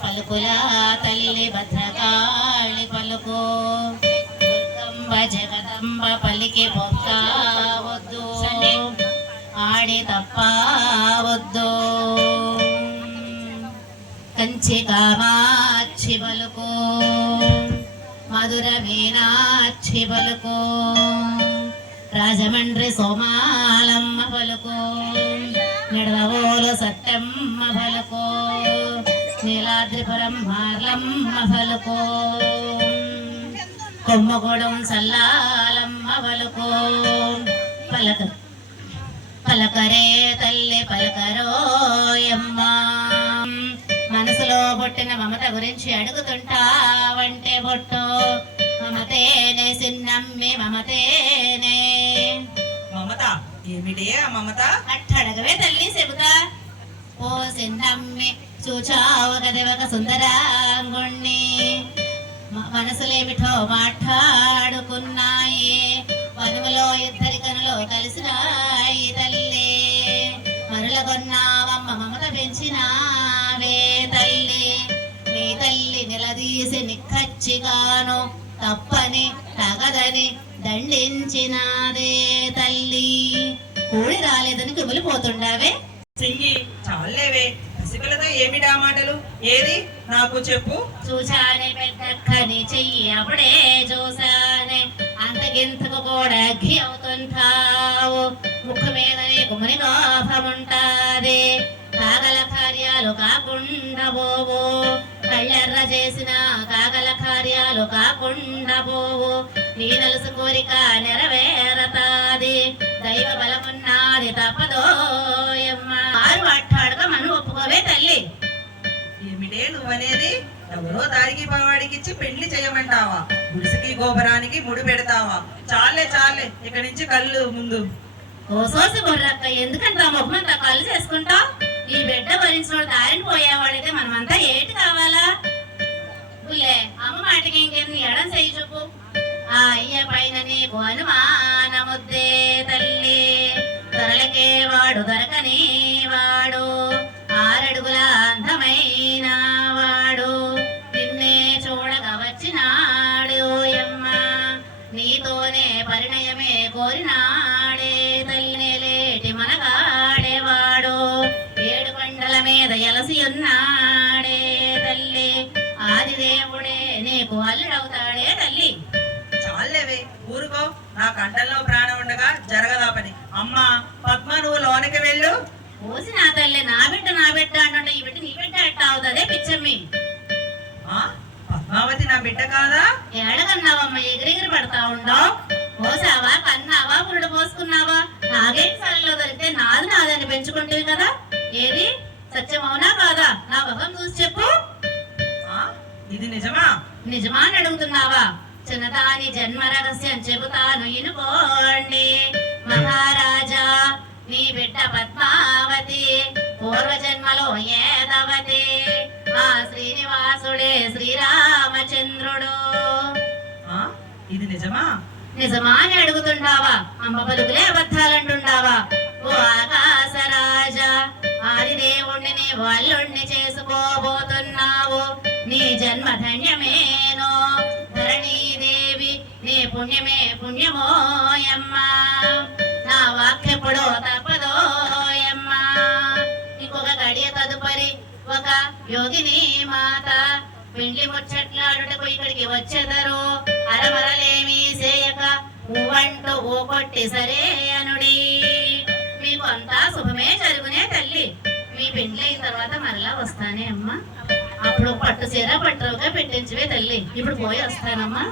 పలుకులా తల్లి భద్రకాళి పలుకు దుర్గంబ జగదంబ పలికి పొక్కవద్దు ఆడి తప్పవద్దు కంచి కామాక్షి పలుకు మధుర మీనాక్షి పలుకు రాజమండ్రి సోమాలమ్మ పలుకు నిడదవోలు సత్యమ్మ పలుకు నీలాద్రిపురం మార్లమ్మ పలుకు కొమ్మగూడెం సల్లాలమ్మ పలుకు పలకరే తల్లి పలకరోయమ్మ మనసులో పుట్టిన మమత గురించి అడుగుతుంటావంటే బొట్టు మమతేనే సిన్నమ్మి మమతేనే. మమత ఏమిటే ఆ మమత? అట్టడగవే తల్లి చెబుతా. ఓ సిన్నమ్మి చూచావు కదే ఒక సుందరాంగుణ్ణి మనసులేమిటో మాట్లాడుకున్నాయి వనుములో ఇద్దరి కనులో కలిసినాయి తల్లి మరుల కొన్నావమ్మ మమత పెంచినావే తల్లి నీ తల్లి నిలదీసి నిక్కచ్చిగాను తప్పని తగదని దండించినాదే తల్లి కూడి రాలేదని కుమిలిపోతుండావే. సింగి చాలేవే పసిపిల్లతో ఏమిటా మాటలు? ఏది నాకు చెప్పు. చూశానే పెద్దక్కని చెయ్యి అప్పుడే చూశానే అంతకింతకు కూడా అగ్గి అవుతుంటావు ముక్కు మీద నీకు ముని కోపముంటాది కాగల కార్యాలు కాకుండా పోవు కళ్ళెర్ర చేసిన కాగల కార్యాలు కాకుండా పోవు నీ నలుసు కోరిక నెరవేరతాది దైవ బలమున్నది తప్పదోయమ్మ ఆరు అట్టాడుగా మనం ఒప్పుకోవే తల్లి. ఏమిటే నువ్వనేది? ఎవరో దారికి పవాడికిచ్చి పెళ్లి చేయమంటావా? గుడిసికి గోపురానికి ముడి పెడతావా? చాలే చాలే ఇక్కడి నుంచి కళ్ళు ముందు. ఓసోసి బొర్రక్క ఎందుకంత మొహమంతా కళ్ళు చేసుకుంటా? ఈ బిడ్డ భరించిన దారిని పోయేవాడైతే మనమంతా ఏటి కావాలా? గుల్లే అమ్మ మాటకి ఇంకేం నీ ఎడం చేయి చూపు. ఆ అయ్య పైన నీకు అనుమానముద్దే తల్లి దొరలకే వాడు దొరకని వాడు ఆరడుగుల అందమైన వాడు నిన్నే చూడగా వచ్చినాడు యమ్మ నీతోనే పరిణయమే కోరినాడే తల్లి లేటి మనగాడేవాడు ఏడు కొండల మీద ఎలసి ఉన్నాడే తల్లి ఆదిదేవుడే నీకు అల్లుడవుతాడే తల్లి. చాలేవే ఊరుకో నా కంటల్లో ప్రాణం ఉండగా జరగదా పని. అమ్మా పద్మ నువ్వు లోనికి వెళ్ళు. ఓసి నా తల్లి నా బిడ్డ అంటే ఈ బిడ్డ నీ బిడ్డ ఎట్ట అవుతుందే పిచ్చమ్మి. పద్మావతి నా బిడ్డ కాదా? ఏడకన్నావమ్మ ఎగిరెగిరి పడతా ఉండవు పోసావా కన్నావా పురుడు పోసుకున్నావా నాగేటి సలలో దొరికితే నాదని పెంచుకుంటేవి కదా ఏది సత్యమవునా కాదా నా ముఖం చూసి చెప్పు. ఇది నిజమా? నిజమా అని అడుగుతున్నావా? చిన్నదాని జన్మ రహస్యం చెబుతాను ఇనుకోండి మహారాజా నీ బిడ్డ పద్మావతి పూర్వజన్మలో ఏదవతి ఆ శ్రీనివాసుడే శ్రీరామచంద్రుడు. ఇది నిజమా? నిజమా అని అడుగుతుంటావా? అమ్మ పలుకులే అబద్ధాలంటుంటావా? ఓ ఆకాశరాజా ఆదిదేవుణ్ణి వాళ్ళుణ్ణి చేసుకోబోతున్నావు నీ జన్మ ధన్యమేనో ధరణీదేవి నీ పుణ్యమే పుణ్యమోయమ్మా నా వాక్యపుడో తప్పదోయమ్మా. ఇంకొక గడియ తదుపరి ఒక యోగిని మాత పెండ్లి ముచ్చట్లాడుటకు ఇక్కడికి వచ్చెదరు అరమరలేమీ చేయక ఊవంటూ ఊ కొట్టి సరే అనుడి మీకు అంతా శుభమే జరుగునే తల్లి. మీ పెండ్లి అయిన తర్వాత మరలా వస్తానే అమ్మా. అప్పుడు పట్టు చీర పట్టుగా పెట్టించవే తల్లి. ఇప్పుడు పోయి వస్తానమ్మా.